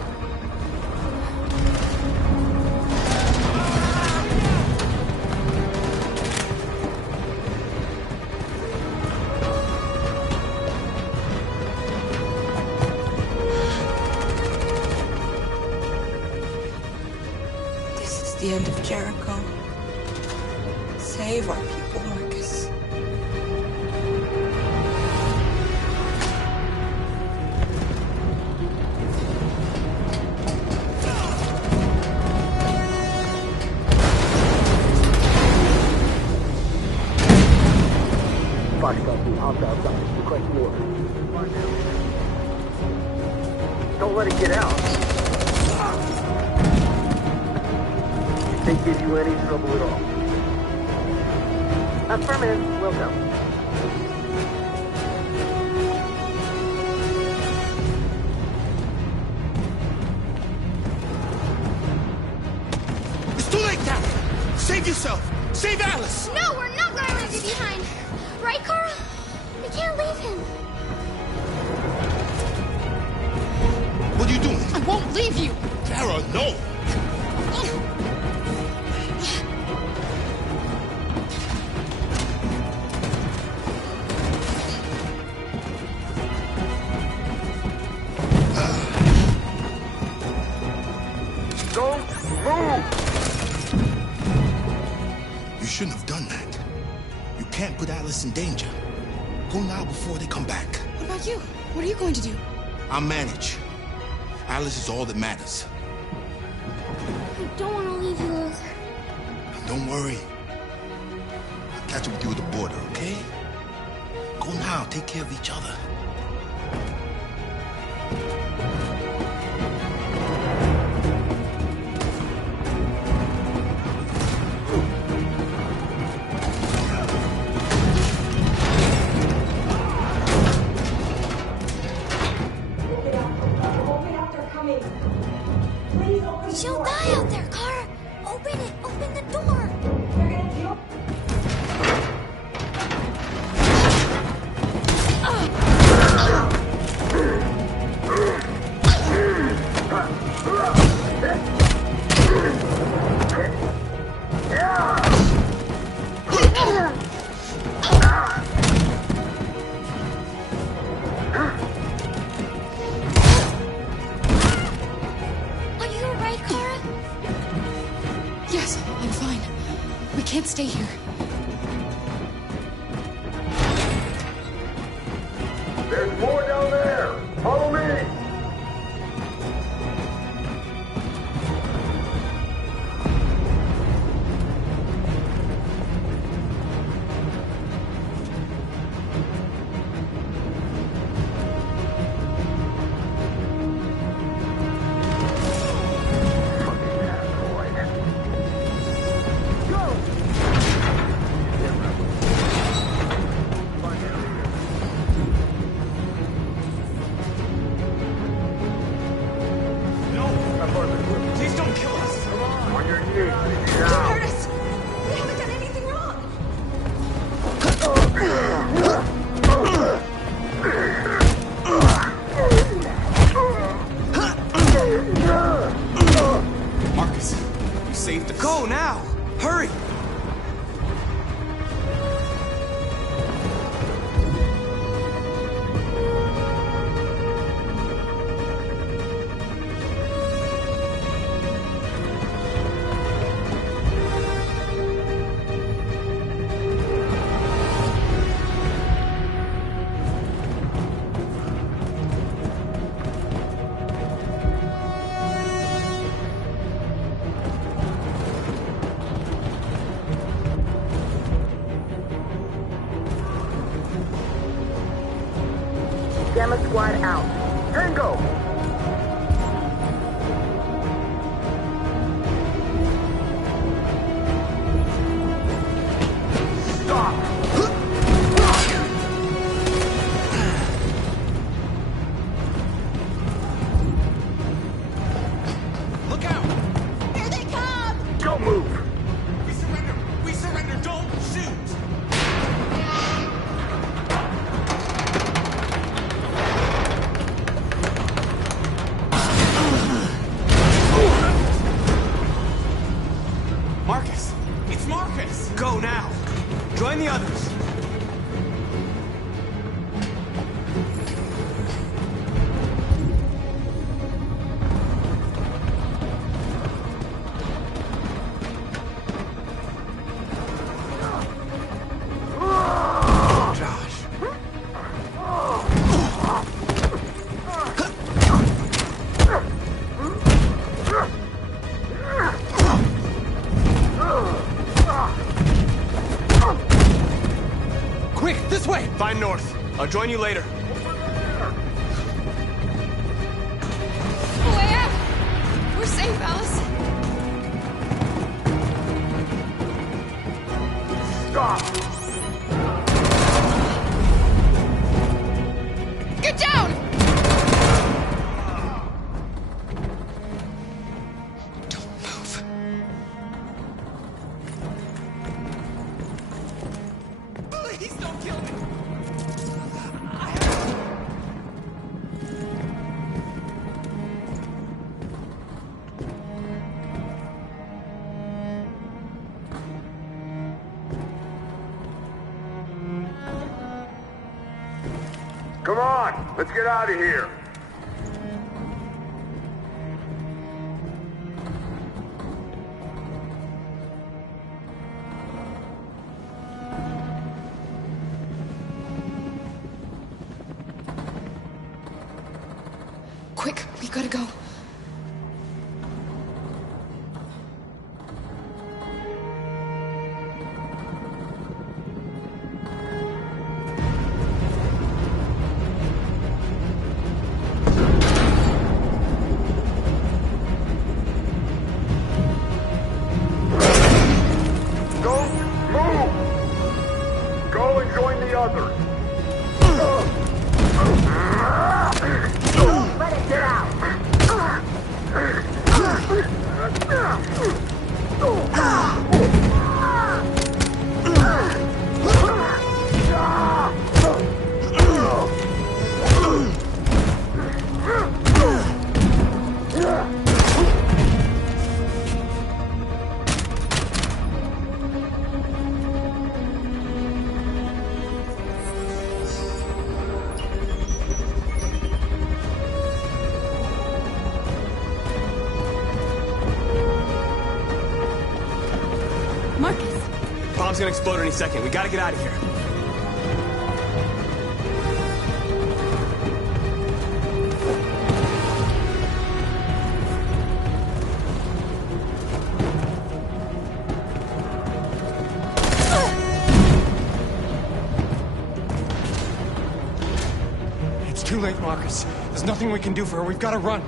This is the end of Jericho. Save our people, Marcus. Don't let it get out. It can't give you any trouble at all. Affirmative. We'll go. It's too late now! Save yourself! Save Alice! No, we're not going to leave you behind. Right, Carl? We can't leave him. What are you doing? I won't leave you! Kara, no! Don't move! You shouldn't have done that. You can't put Alice in danger. Go now before they come back. What about you? What are you going to do? I'll manage. Alice is all that matters. I don't want to leave you, Luther. And don't worry. I'll catch up with you at the border, okay? Go now. Take care of each other. She'll die out there, Kara. Open it. Open the door. Are you alright, Kara? Yes, I'm fine. We can't stay here. There's more down there! Follow me! Please don't kill us! On your knees, Don't now! hurt us! We haven't done anything wrong! Marcus, you saved us. Go now! Hurry! Gamma Squad out. Tango! Look out! Here they come! Don't move! We surrender! We surrender! Don't shoot! Marcus! It's Marcus! Go now! Join the others! Josh. Quick, this way! Find North. I'll join you later. Way out! We're safe, Alice. Stop! Let's get out of here. Quick, we gotta go. Bomb's gonna explode any second. We gotta get out of here. It's too late, Marcus. There's nothing we can do for her. We've gotta run.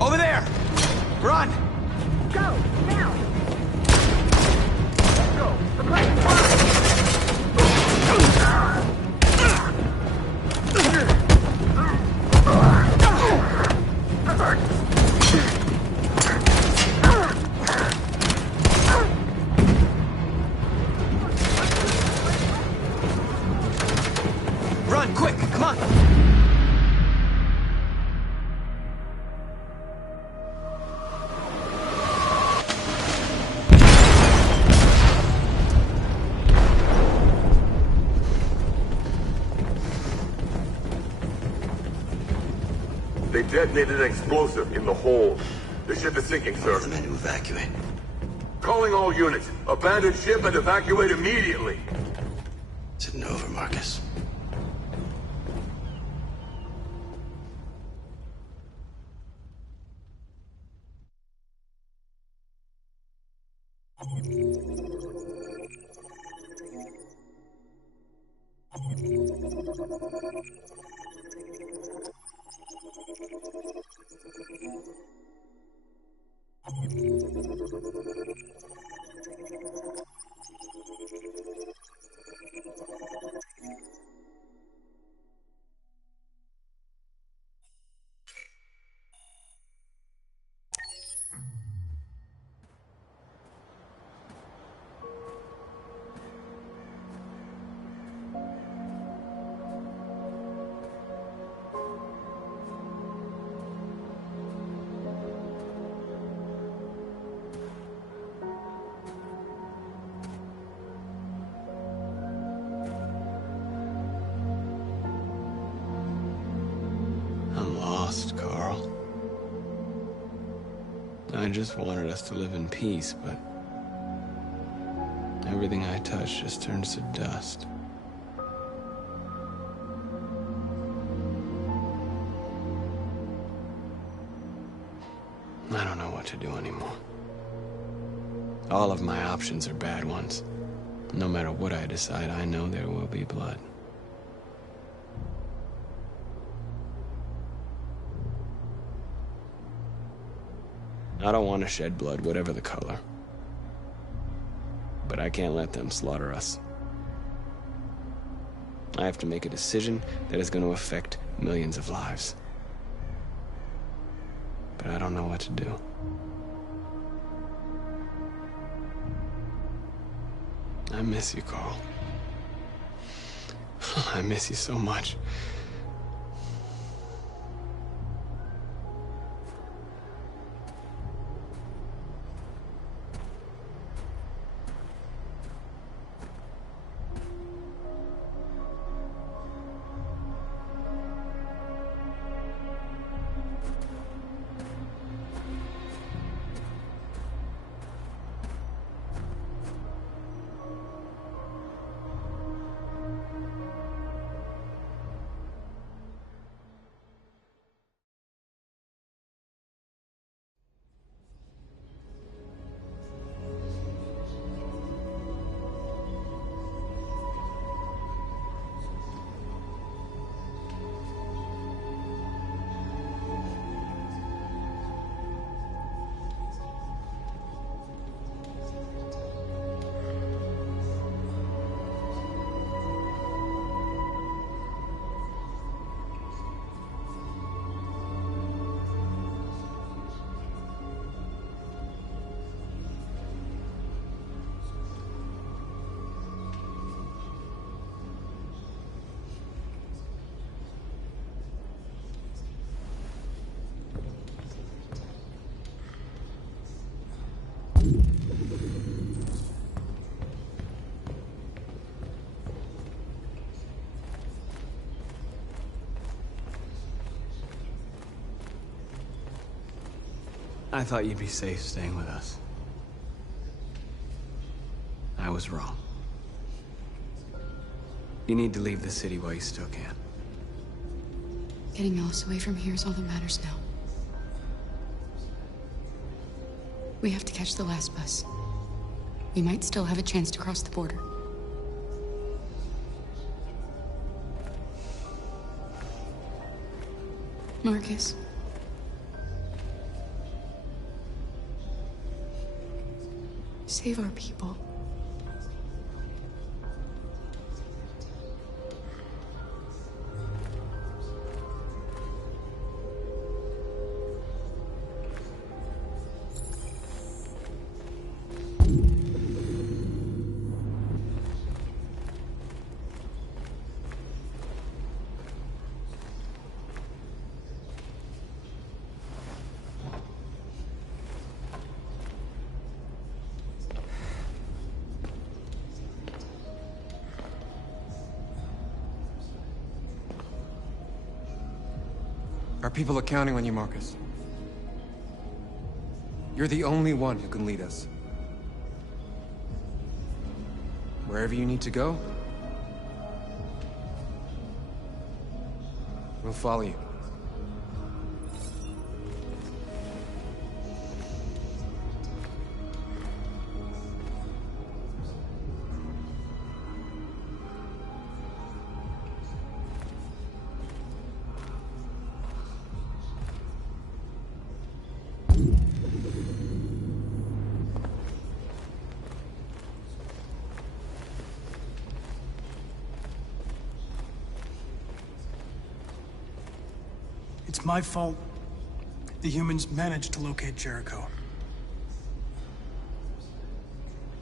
Over there! Run! Go, now! Let's go! The plane's Run, quick! Come on! They detonated an explosive in the hold. The ship is sinking, sir. The men to evacuate. Calling all units. Abandon ship and evacuate immediately. It's over, Marcus. Carl. I just wanted us to live in peace, but everything I touch just turns to dust. I don't know what to do anymore. All of my options are bad ones. No matter what I decide, I know there will be blood. I don't want to shed blood, whatever the color. But I can't let them slaughter us. I have to make a decision that is going to affect millions of lives. But I don't know what to do. I miss you, Carl. I miss you so much. I thought you'd be safe staying with us. I was wrong. You need to leave the city while you still can. Getting Alice away from here is all that matters now. We have to catch the last bus. We might still have a chance to cross the border. Marcus. Save our people. Our people are counting on you, Marcus. You're the only one who can lead us. Wherever you need to go, we'll follow you. It's my fault the humans managed to locate Jericho.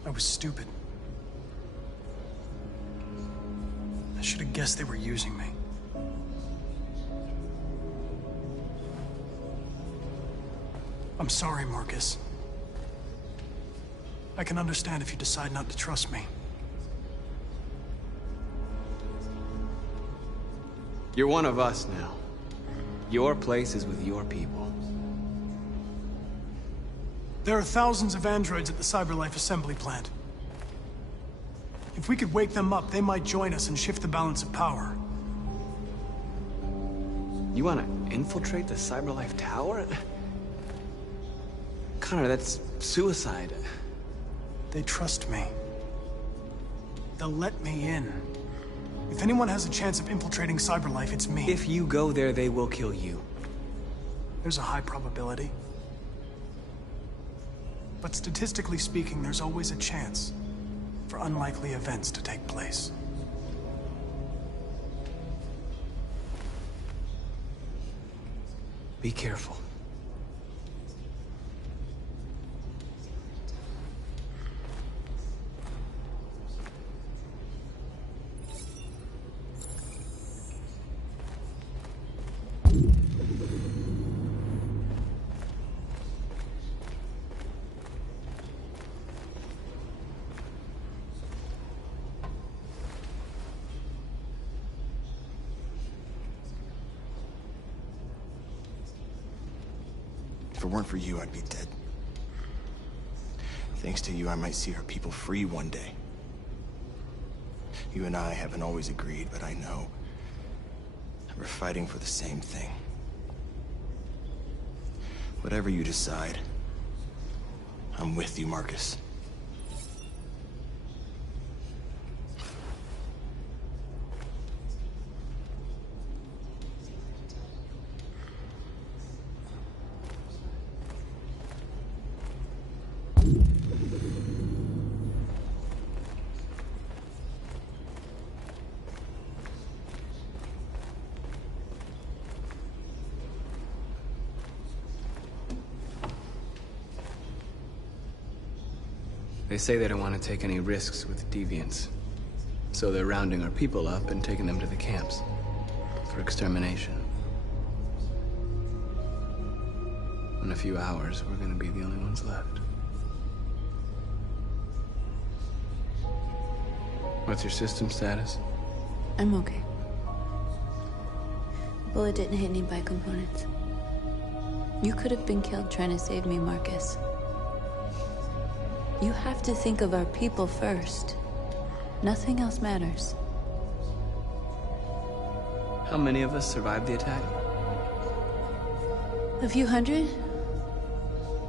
I was stupid. I should have guessed they were using me. I'm sorry, Marcus. I can understand if you decide not to trust me. You're one of us now. Your place is with your people. There are thousands of androids at the CyberLife assembly plant. If we could wake them up, they might join us and shift the balance of power. You want to infiltrate the CyberLife tower? Connor, that's suicide. They trust me. They'll let me in. If anyone has a chance of infiltrating CyberLife, it's me. If you go there, they will kill you. There's a high probability. But statistically speaking, there's always a chance for unlikely events to take place. Be careful. If it weren't for you, I'd be dead. Thanks to you, I might see our people free one day. You and I haven't always agreed, but I know we're fighting for the same thing. Whatever you decide, I'm with you, Marcus. They say they don't want to take any risks with deviants. So they're rounding our people up and taking them to the camps for extermination. In a few hours, we're gonna be the only ones left. What's your system status? I'm okay. The bullet didn't hit any bicomponents. You could have been killed trying to save me, Marcus. You have to think of our people first. Nothing else matters. How many of us survived the attack? A few hundred?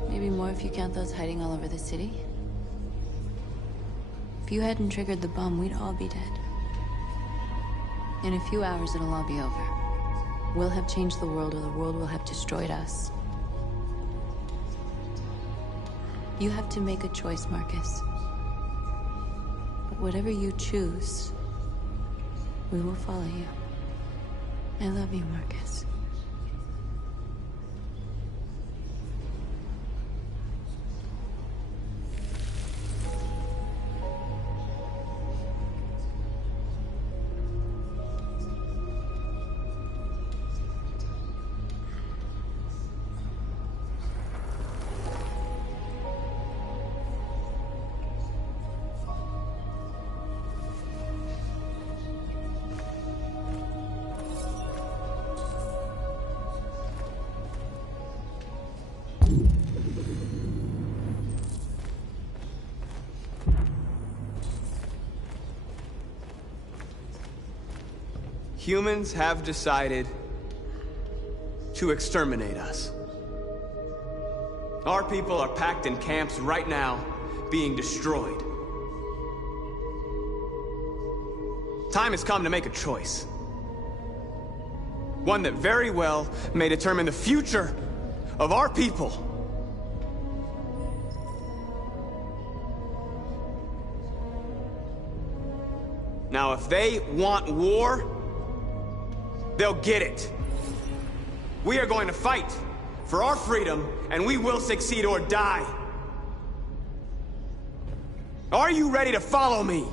Maybe more if you count those hiding all over the city. If you hadn't triggered the bomb, we'd all be dead. In a few hours, it'll all be over. We'll have changed the world, or the world will have destroyed us. You have to make a choice, Marcus. But whatever you choose, we will follow you. I love you, Marcus. Humans have decided to exterminate us. Our people are packed in camps right now, being destroyed. Time has come to make a choice. One that very well may determine the future of our people. Now, if they want war, they'll get it. We are going to fight for our freedom, and we will succeed or die. Are you ready to follow me?